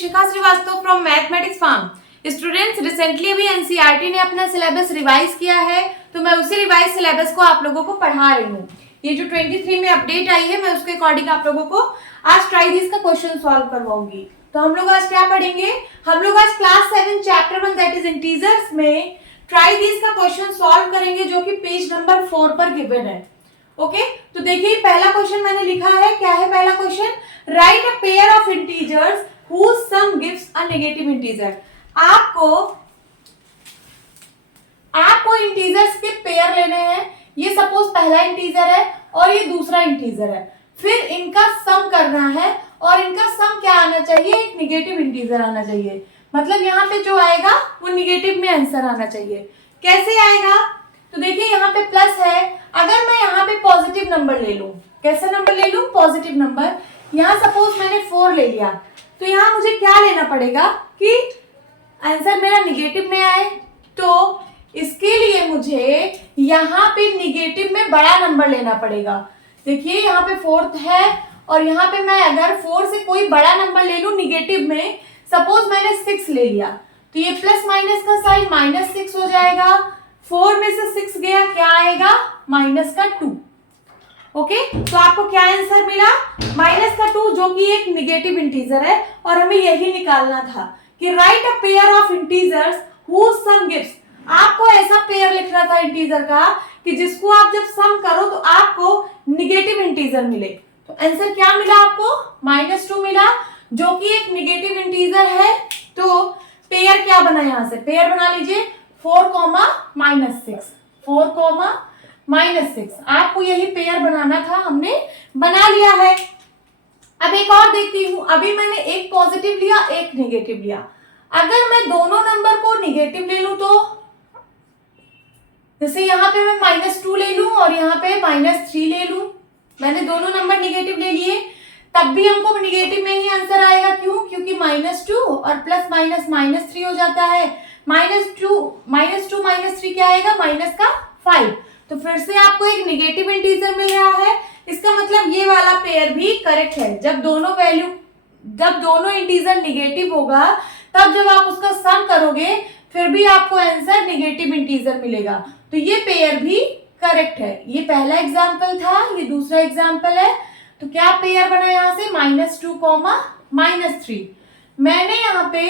Shikha Srivastava from mathematics farm. Students, recently अभी NCERT ने अपना सिलेबस रिवाइज किया है, तो मैं उसी रिवाइज सिलेबस को आप लोगों को पढ़ा रही हूँ। ये जो 23 में अपडेट आई है, मैं उसके अकॉर्डिंग आप लोगों को आज ट्राई दिस का क्वेश्चन सॉल्व करवाऊंगी। तो हम लोग आज क्या पढ़ेंगे? हम लोग आज class 7 chapter 1 that is integers में ट्राई दिस का क्वेश्चन सॉल्व करेंगे, जो कि पेज नंबर 4 पर गिवन है। ओके, तो देखिए पहला क्वेश्चन मैंने लिखा है। क्या है पहला question? Write a pair of integers whose sum gives a negative integer। आपको इंटीजर्स के पेयर लेने हैं। ये सपोज पहला इंटीजर है और ये दूसरा इंटीजर है, फिर इनका सम करना है और इनका सम क्या आना चाहिए? एक निगेटिव इंटीजर आना चाहिए। मतलब यहाँ पे जो आएगा वो निगेटिव में आंसर आना चाहिए। कैसे आएगा? तो देखिए यहाँ पे प्लस है, अगर मैं यहाँ पे पॉजिटिव नंबर ले लूं, कैसा नंबर ले लूं? Positive number. यहाँ सपोज मैंने 4 ले लिया, तो यहाँ मुझे क्या लेना पड़ेगा कि आंसर मेरा निगेटिव में आए। तो इसके लिए मुझे यहाँ पे निगेटिव में बड़ा नंबर लेना पड़ेगा। देखिए यहाँ पे 4 है और यहाँ पे मैं अगर 4 से कोई बड़ा नंबर ले लूं निगेटिव में, सपोज मैंने 6 ले लिया, तो ये प्लस माइनस का साइन -6 हो जाएगा। 4 में से 6 गया, क्या आएगा? -2। ओके, तो आपको क्या आंसर मिला? -2, जो कि एक निगेटिव इंटीजर है। और हमें यही निकालना था कि right a pair of integers whose sum gives। आपको ऐसा पेयर लिखना था इंटीजर का कि जिसको आप जब सम करो तो आपको निगेटिव इंटीजर मिले। तो आंसर क्या मिला आपको? -2 मिला, जो कि एक निगेटिव इंटीजर है। तो पेयर क्या बना? यहां से पेयर बना लीजिए 4, -6। 4, -6। आपको यही पेयर बनाना था, हमने बना लिया है। अब एक और देखती हूं। अभी मैंने एक पॉजिटिव लिया, एक नेगेटिव लिया। अगर मैं दोनों नंबर को निगेटिव ले लूं, तो जैसे यहाँ पे मैं -2 ले लूं और यहाँ पे -3 ले लूं, मैंने दोनों नंबर निगेटिव ले लिए, तब भी हमको निगेटिव में ही आंसर आएगा। क्यों? क्योंकि -2 और प्लस माइनस -3 हो जाता है। -2 -3 क्या आएगा? -5। तो फिर से आपको एक निगेटिव इंटीजर मिल रहा है। इसका मतलब ये वाला पेयर भी करेक्ट है। जब दोनों इंटीजर निगेटिव होगा, तब जब आप उसका सम करोगे फिर भी आपको आंसर निगेटिव इंटीजर मिलेगा। तो ये पेयर भी करेक्ट है। ये पहला एग्जांपल था, ये दूसरा एग्जांपल है। तो क्या पेयर बना यहाँ से? -2, -3। मैंने यहाँ पे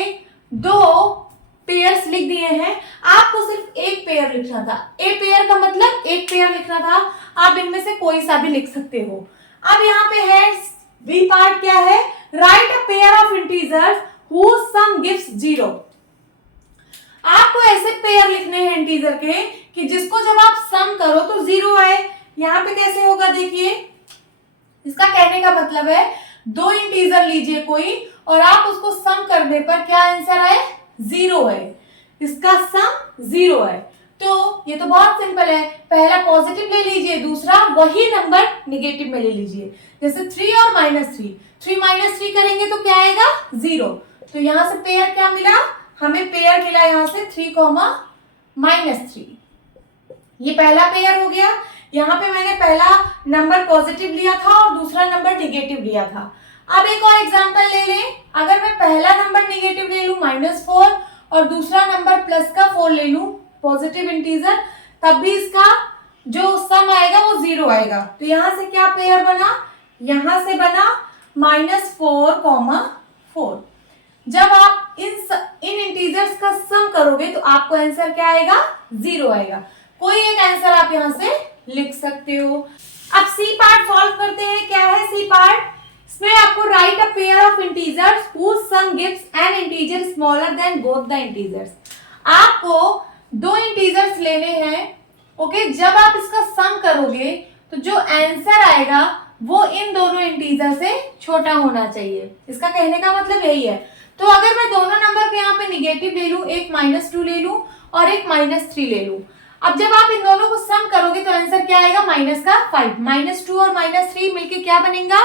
2 पेयर्स लिख दिए हैं। आपको सिर्फ एक पेयर लिखना था। ए पेयर का मतलब एक पेयर लिखना था। आप इनमें से कोई सा भी लिख सकते हो। अब यहाँ पे है बी पार्ट। क्या है? Write a pair of integers whose sum gives 0। आपको ऐसे पेयर लिखने हैं इंटीजर के कि जिसको जब आप सम करो तो 0 आए। यहाँ पे कैसे होगा? देखिए, इसका कहने का मतलब है 2 इंटीजर लीजिए कोई, और आप उसको सम करने पर क्या आंसर आए? 0 है। इसका सम 0 है। तो ये तो बहुत सिंपल है। पहला पॉजिटिव ले लीजिए, दूसरा वही नंबर निगेटिव में ले लीजिए। जैसे 3 और -3, 3 - 3 करेंगे तो क्या आएगा? 0। तो यहां से पेयर क्या मिला? हमें पेयर मिला यहाँ से 3, -3। ये पहला पेयर हो गया। यहाँ पे मैंने पहला नंबर पॉजिटिव लिया था और दूसरा नंबर निगेटिव लिया था। अब एक और एग्जांपल ले लें। अगर मैं पहला नंबर निगेटिव ले लूं -4 और दूसरा नंबर प्लस का 4 ले लूं, पॉजिटिव इंटीजर, तब भी इसका जो सम आएगा वो 0 आएगा। तो यहाँ से क्या पेयर बना? यहाँ से बना -4, 4। जब आप इन इंटीजर्स का सम करोगे तो आपको आंसर क्या आएगा? 0 आएगा। कोई एक आंसर आप यहाँ से लिख सकते हो। अब सी पार्ट सॉल्व करते हैं। क्या है सी पार्ट? इसमें आपको write a pair of integers whose sum gives an integer smaller than both the integers। आपको 2 इंटीजर्स लेने हैं। ओके, जब आप इसका सम करोगे तो जो आंसर आएगा वो इन दोनों इंटीजर से छोटा होना चाहिए। इसका कहने का मतलब यही है। तो अगर मैं दोनों नंबर पे यहाँ पे निगेटिव ले लूं, एक -2 ले लूं और एक -3 ले लूं, अब जब आप इन दोनों को सम करोगे तो आंसर क्या आएगा? -5। -2 और -3 मिलके क्या बनेगा?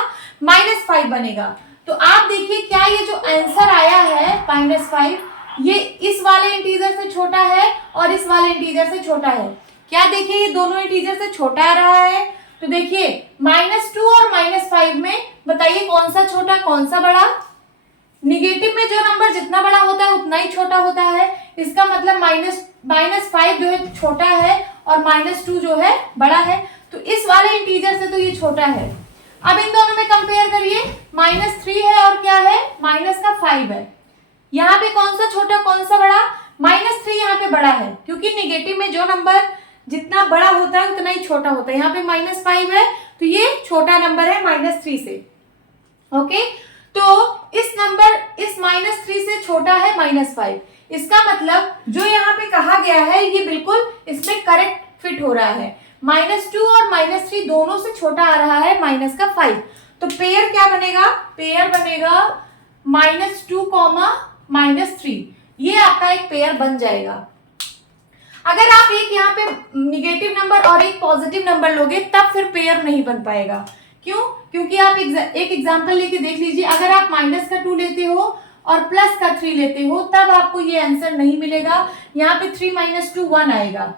-5 बनेगा। तो आप देखिए, क्या ये जो आंसर आया है -5, ये इस वाले इंटीजर से छोटा है और इस वाले इंटीजर से छोटा है। क्या देखिए, ये दोनों इंटीजर से छोटा आ रहा है। तो देखिए -2 और -5 में बताइए कौन सा छोटा कौन सा बड़ा? निगेटिव में जो नंबर जितना बड़ा होता है उतना ही छोटा होता है, इसका मतलब -5 जो है छोटा है और -2 जो है बड़ा है, तो इस वाले इंटीजर से तो ये छोटा है। अब इन दोनों में कंपेयर करिए, -3 है और क्या है, -5 है। यहाँ पे कौन सा छोटा कौन सा बड़ा, -3 यहाँ पे बड़ा है, क्योंकि निगेटिव में जो नंबर जितना बड़ा होता है उतना ही छोटा होता है। यहाँ पे -5 है तो ये छोटा नंबर है -3 से। ओके, तो इस नंबर इस -3 से छोटा है -5, इसका मतलब जो यहाँ पे कहा गया है ये बिल्कुल इसमें करेक्ट फिट हो रहा है। -2 और -3 दोनों से छोटा आ रहा है -5, तो पेयर क्या बनेगा, पेयर बनेगा -2, -3, ये आपका एक पेयर बन जाएगा। अगर आप एक यहाँ पे निगेटिव नंबर और एक पॉजिटिव नंबर लोगे तब फिर पेयर नहीं बन पाएगा। क्यों? क्योंकि आप एक एग्जांपल लेके देख लीजिए, अगर आप -2 लेते हो और +3 लेते हो तब आपको ये आंसर नहीं मिलेगा। यहाँ पे 3 - 2 1 आएगा।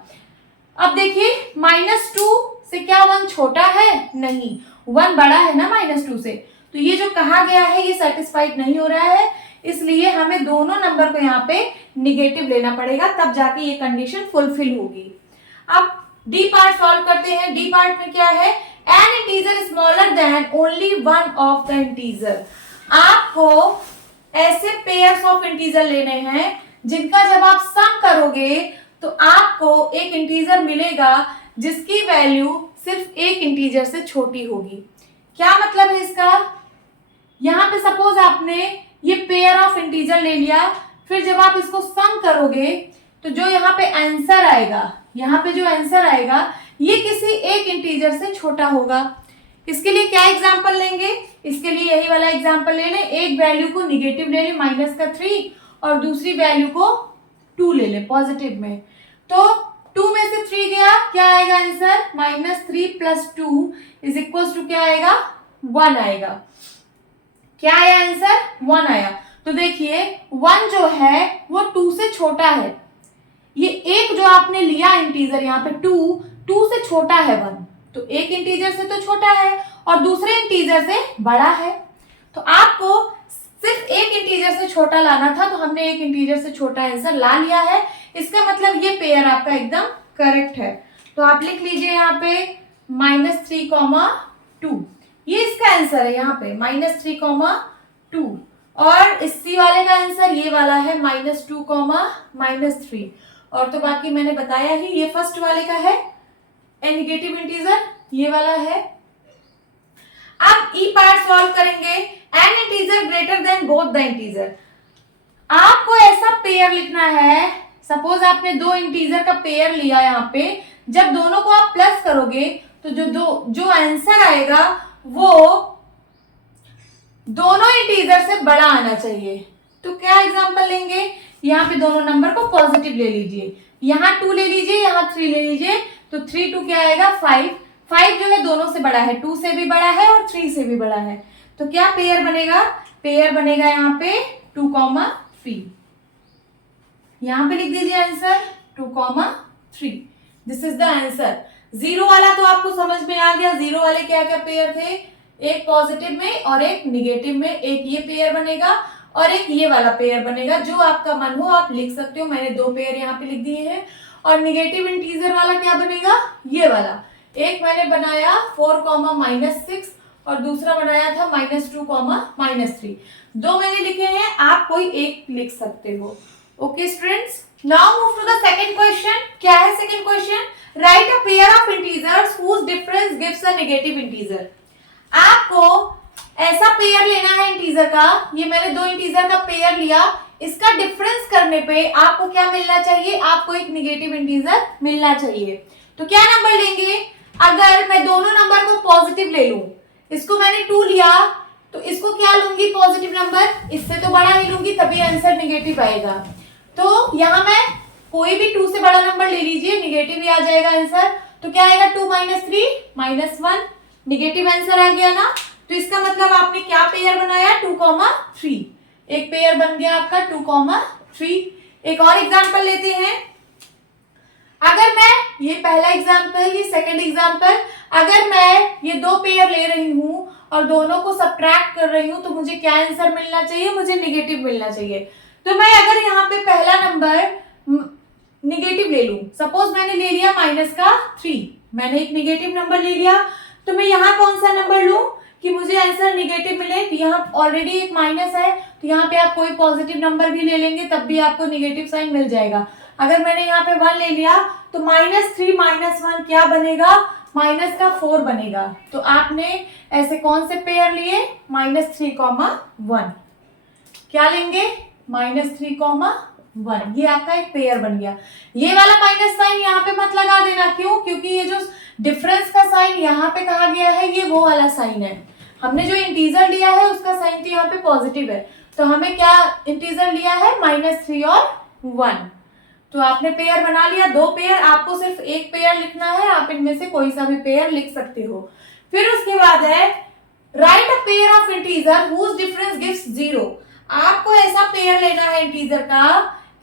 अब देखिए -2 से क्या 1 छोटा है, नहीं, 1 बड़ा है ना -2 से, तो ये जो कहा गया है ये सेटिस्फाइड नहीं हो रहा है, इसलिए हमें दोनों नंबर को यहाँ पे निगेटिव लेना पड़ेगा, तब जाके ये कंडीशन फुलफिल होगी। अब डी पार्ट सॉल्व करते हैं। डी पार्ट में क्या है, N integer smaller than only one of the integer. आपको ऐसे पेयर्स ऑफ इंटीजर लेने हैं जिनका जब आप सम करोगे तो आपको एक इंटीजर मिलेगा जिसकी वैल्यू सिर्फ एक इंटीजर से छोटी होगी। क्या मतलब है इसका, यहाँ पे सपोज आपने ये पेयर ऑफ इंटीजर ले लिया, फिर जब आप इसको सम करोगे तो जो यहाँ पे आंसर आएगा, यहाँ पे जो आंसर आएगा ये किसी एक इंटीजर से छोटा होगा। इसके लिए क्या एग्जांपल लेंगे, इसके लिए यही वाला एग्जांपल ले लें, एक वैल्यू को निगेटिव ले लें -3 और दूसरी वैल्यू को 2 ले लें पॉजिटिव में, तो 2 में से 3 गया, क्या आएगा आंसर, -3 + 2 = क्या आएगा, 1 आएगा। क्या आया आंसर, 1 आया। तो देखिए 1 जो है वो 2 से छोटा है, ये एक जो आपने लिया इंटीजर यहाँ पे 2 से छोटा है 1, तो एक इंटीजर से तो छोटा है और दूसरे इंटीजर से बड़ा है, तो आपको सिर्फ एक इंटीजर से छोटा लाना था, तो हमने एक इंटीजर से छोटा आंसर ला लिया है। इसका मतलब ये पेयर आपका एकदम करेक्ट है। तो आप लिख लीजिए यहाँ पे -3, 2, ये इसका आंसर है यहाँ पे -3, 2, और इस सी वाले का आंसर ये वाला है -2, -3, और तो बाकी मैंने बताया ही, ये फर्स्ट वाले का है ए निगेटिव इंटीजर, ये वाला है। अब ई पार्ट सॉल्व करेंगे, N integer greater than both the integer. आपको ऐसा पेयर लिखना है, सपोज आपने दो इंटीजर का पेयर लिया, यहाँ पे जब दोनों को आप प्लस करोगे तो जो आंसर आएगा वो दोनों इंटीजर से बड़ा आना चाहिए। तो क्या एग्जांपल लेंगे, यहाँ पे दोनों नंबर को पॉजिटिव ले लीजिए, यहाँ 2 ले लीजिए, यहाँ 3 ले लीजिए, तो 3 2 क्या आएगा 5, 5 जो है दोनों से बड़ा है, 2 से भी बड़ा है और 3 से भी बड़ा है, तो क्या पेयर बनेगा, पेयर बनेगा यहाँ पे 2, 3। यहाँ पे लिख दीजिए answer 2, 3, this is the answer. 0 वाला तो आपको समझ में आ गया, 0 वाले क्या क्या पेयर थे, एक पॉजिटिव में और एक निगेटिव में, एक ये पेयर बनेगा और एक ये वाला पेयर बनेगा, जो आपका मन हो आप लिख सकते हो। मैंने 2 पेयर यहाँ पे लिख दिए हैं। और निगेटिव इंटीजर वाला क्या बनेगा, ये वाला, एक मैंने बनाया 4, -6 और दूसरा बनाया था -2, -3, 2 मैंने लिखे हैं, आप कोई एक लिख सकते हो। Okay students, now move to the second question. क्या है second question, write a pair of integers whose difference gives a negative integer. आपको ऐसा पेयर लेना है इंटीजर का, ये मैंने 2 इंटीजर का पेयर लिया, इसका डिफरेंस करने पे आपको क्या मिलना चाहिए, आपको एक निगेटिव इंटीजर मिलना चाहिए। तो क्या नंबर लेंगे, अगर मैं दोनों नंबर को पॉजिटिव ले लूं, इसको मैंने 2 लिया तो इसको क्या लूंगी पॉजिटिव नंबर, इससे तो बड़ा ही लूंगी, तभी आंसर निगेटिव आएगा। तो यहां मैं कोई भी 2 से बड़ा नंबर ले लीजिए, निगेटिव ही आ जाएगा आंसर। तो क्या आएगा 2 - 3 -1, निगेटिव आंसर आ गया ना। तो इसका मतलब आपने क्या पेयर बनाया 2, 3, एक पेयर बन गया आपका 2, 3। एक और एग्जांपल लेते हैं, अगर मैं ये पहला एग्जांपल, ये सेकंड एग्जांपल, अगर मैं ये 2 पेयर ले रही हूं और दोनों को सब्ट्रैक्ट कर रही हूँ, तो मुझे क्या आंसर मिलना चाहिए, मुझे निगेटिव मिलना चाहिए। तो मैं अगर यहाँ पे पहला नंबर निगेटिव ले लूं, सपोज मैंने ले लिया माइनस का 3, मैंने एक निगेटिव नंबर ले लिया, तो मैं यहाँ कौन सा नंबर लूं कि मुझे आंसर निगेटिव मिले। तो यहाँ ऑलरेडी एक माइनस है, तो यहाँ पे आप कोई पॉजिटिव नंबर भी ले लेंगे तब भी आपको निगेटिव साइन मिल जाएगा। अगर मैंने यहाँ पे 1 ले लिया तो -3 -1 क्या बनेगा, माइनस का 4 बनेगा। तो आपने ऐसे कौन से पेयर लिए, -3, 1 क्या लेंगे, -3, 1, ये आपका एक पेयर बन गया। ये वाला माइनस साइन यहाँ पे मत लगा देना, क्यों, क्योंकि ये जो डिफरेंस का साइन यहाँ पे कहा गया है ये वो वाला साइन है। हमने जो इंटीजर लिया है उसका साइन तो यहाँ पे पॉजिटिव है, तो हमें क्या इंटीजर लिया है, -3 और 1। तो आपने पेयर बना लिया, 2 पेयर, आपको सिर्फ एक पेयर लिखना है, आप इनमें से कोई सा भी पेयर लिख सकते हो। फिर उसके बाद है write a pair of integer whose difference gives 0। आपको ऐसा पेयर लेना है इंटीजर का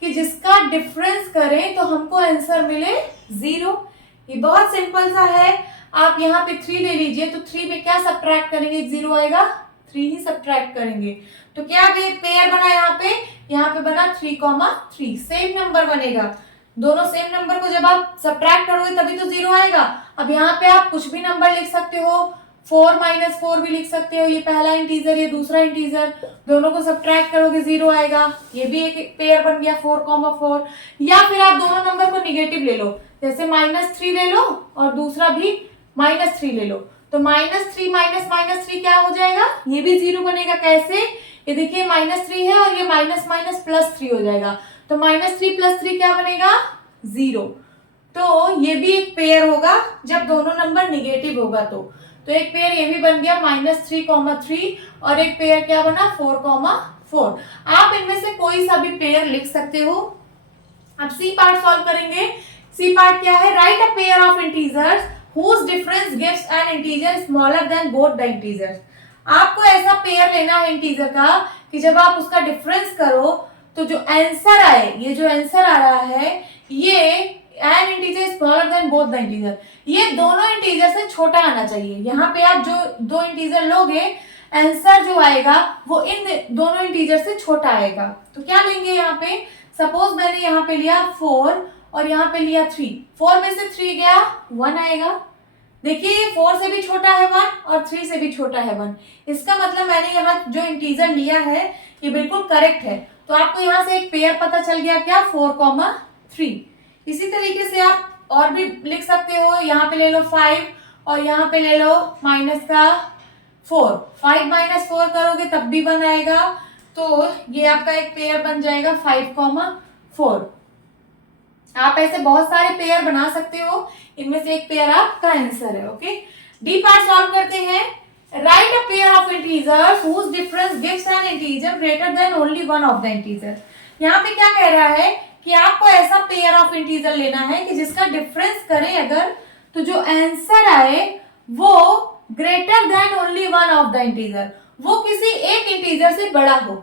कि जिसका डिफरेंस करें तो हमको आंसर मिले 0। ये बहुत सिंपल सा है। आप यहाँ पे 3 ले लीजिए, तो 3 में क्या सब्ट्रैक्ट करेंगे, 0 आएगा, 3 ही सब्ट्रैक्ट करेंगे। तो क्या पेयर बना यहाँ पे बना 3, सेम नंबर बनेगा। दोनों सेम नंबर को जब आप सब्ट्रैक्ट करोगे तभी तो 0 आएगा। अब यहाँ पे आप कुछ भी नंबर लिख सकते हो, 4 - 4 भी लिख सकते हो, ये पहला इंटीजर ये दूसरा इंटीजर, दोनों को सब्ट्रैक्ट करोगे 0 आएगा। ये भी एक पेयर बन गया 4, 4। या फिर आप दोनों नंबर को निगेटिव ले लो, जैसे -3 ले लो और दूसरा भी -3 ले लो, तो -3 -3 क्या हो जाएगा, ये भी 0 बनेगा। कैसे, ये देखिए -3 है और ये +3 हो जाएगा, तो -3 + 3 क्या बनेगा, 0। तो ये भी एक पेयर होगा जब दोनों नंबर निगेटिव होगा। तो एक पेयर ये भी बन गया -3, 3 और एक पेयर क्या बना 4, 4। आप इनमें से कोई सा भी पेयर लिख सकते हो। अब सी पार्ट सॉल्व करेंगे। सी पार्ट क्या है, write a pair of integers whose difference gives an integer smaller than both the integers। आपको ऐसा पेयर लेना है इंटीजर का कि जब आप उसका डिफरेंस करो तो जो आंसर आए, ये जो आंसर आ रहा है ये an integer smaller than both the integer, ये दोनों इंटीजर से छोटा आना चाहिए। यहाँ पे आप जो 2 इंटीजर लोगे, आंसर जो आएगा वो इन दोनों इंटीजर से छोटा आएगा। तो क्या लेंगे यहाँ पे, सपोज मैंने यहाँ पे लिया 4 और यहाँ पे लिया 3, 4 में से 3 गया 1 आएगा। देखिए ये 4 से भी छोटा है 1 और 3 से भी छोटा है 1, इसका मतलब मैंने यहाँ जो इंटीजर लिया है ये बिल्कुल करेक्ट है। तो आपको यहाँ से एक पेयर पता चल गया, क्या 4, 3। इसी तरीके से आप और भी लिख सकते हो, यहाँ पे ले लो 5 और यहाँ पे ले लो -4, 5 - 4 करोगे तब भी 1 आएगा। तो ये आपका एक पेयर बन जाएगा 5, 4। आप ऐसे बहुत सारे पेयर बना सकते हो, इनमें से एक पेयर आपका आंसर है। ओके, डी पार्ट सॉल्व करते हैं। Right a pair of integers whose difference gives an integer greater than only one of the integer। यहाँ पे क्या कह रहा है कि आपको ऐसा पेयर ऑफ इंटीजर लेना है कि जिसका डिफरेंस करें अगर, तो जो आंसर आए वो greater than only one of the integer, वो किसी एक इंटीजर से बड़ा हो।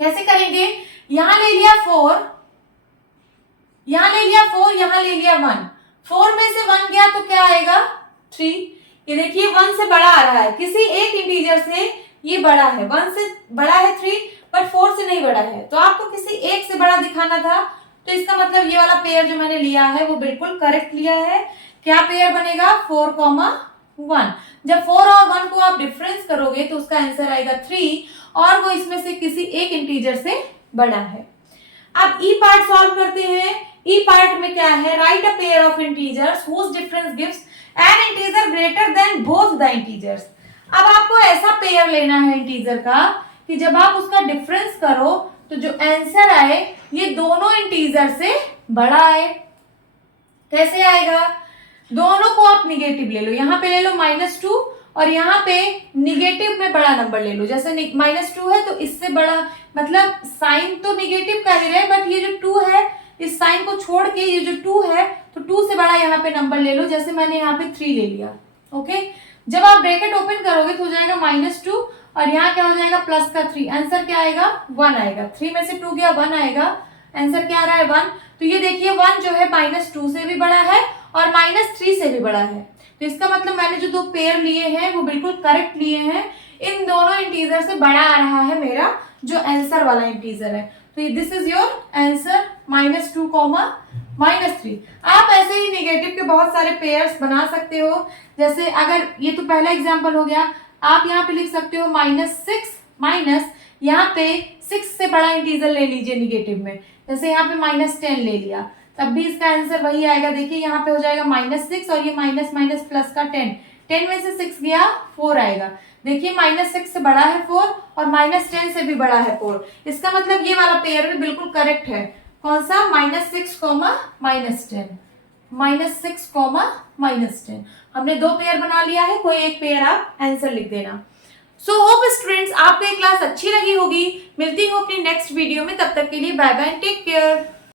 कैसे करेंगे, यहां ले लिया 4, यहां ले लिया 4, यहां ले लिया 1, 4 में से 1 गया तो क्या आएगा 3। ये देखिए 1 से बड़ा आ रहा है, किसी एक इंटीजर से ये बड़ा है, 1 से बड़ा है 3 बट 4 से नहीं बड़ा है, तो आपको किसी एक से बड़ा दिखाना था। तो इसका मतलब ये वाला पेयर जो मैंने लिया है वो बिल्कुल करेक्ट लिया है। क्या पेयर बनेगा 4, 1। जब 4 और 1 को आप डिफरेंस करोगे तो उसका आंसर आएगा 3 और वो इसमें से किसी एक इंटीजर से बड़ा है। अब ई पार्ट सॉल्व करते हैं। ई पार्ट में क्या है, write a pair of integers whose difference gives an integer greater than both the integers। अब आपको ऐसा पेयर लेना है इंटीजर का कि जब आप उसका डिफरेंस करो तो जो आंसर आए ये दोनों इंटीजर से बड़ा आए। कैसे आएगा, दोनों को आप निगेटिव ले लो, यहाँ पे ले लो -2 और यहाँ पे निगेटिव में बड़ा नंबर ले लो। जैसे -2 है तो इससे बड़ा, मतलब साइन तो निगेटिव का ही रहे बट ये जो 2 है इस साइन को छोड़ के ये जो 2 है तो 2 से बड़ा यहाँ पे नंबर ले लो। जैसे मैंने यहाँ पे 3 ले लिया। ओके, जब आप ब्रैकेट ओपन करोगे तो हो जाएगा -2 और यहाँ क्या हो जाएगा +3। आंसर क्या आएगा 1 आएगा। 3 में से 2 गया 1 आएगा। आंसर क्या आ रहा है 1। तो ये देखिए 1 जो है -2 से भी बड़ा है और -3 से भी बड़ा है। तो इसका मतलब मैंने जो दो पेयर लिए हैं वो बिल्कुल करेक्ट लिए हैं। इन दोनों इंटीजर से बड़ा आ रहा है मेरा जो आंसर वाला इंटीजर है। तो दिस इज योर आंसर -2, -3। आप ऐसे ही नेगेटिव के बहुत सारे पेयर्स बना सकते हो। जैसे अगर ये तो पहला एग्जांपल हो गया, आप यहाँ पे लिख सकते हो -6 माइनस यहाँ पे 6 से बड़ा इंटीजर ले लीजिए निगेटिव में, जैसे यहाँ पे -10 ले लिया, तब भी इसका आंसर वही आएगा। देखिए यहाँ पे हो जाएगा -6 और ये माइनस माइनस प्लस का 10, 10 में से 6 गया 4 आएगा। देखिए -6 से बड़ा है 4 और -10 से भी बड़ा है 4। इसका मतलब ये वाला पेयर भी बिल्कुल करेक्ट है। कौन सा? -6, -10, -6, -10। हमने दो पेयर बना लिया है, कोई एक पेयर आप आंसर लिख देना। सो होप स्टूडेंट्स आपको ये क्लास अच्छी लगी होगी। मिलती हूँ अपनी नेक्स्ट वीडियो में, तब तक के लिए बाय बाय, टेक केयर।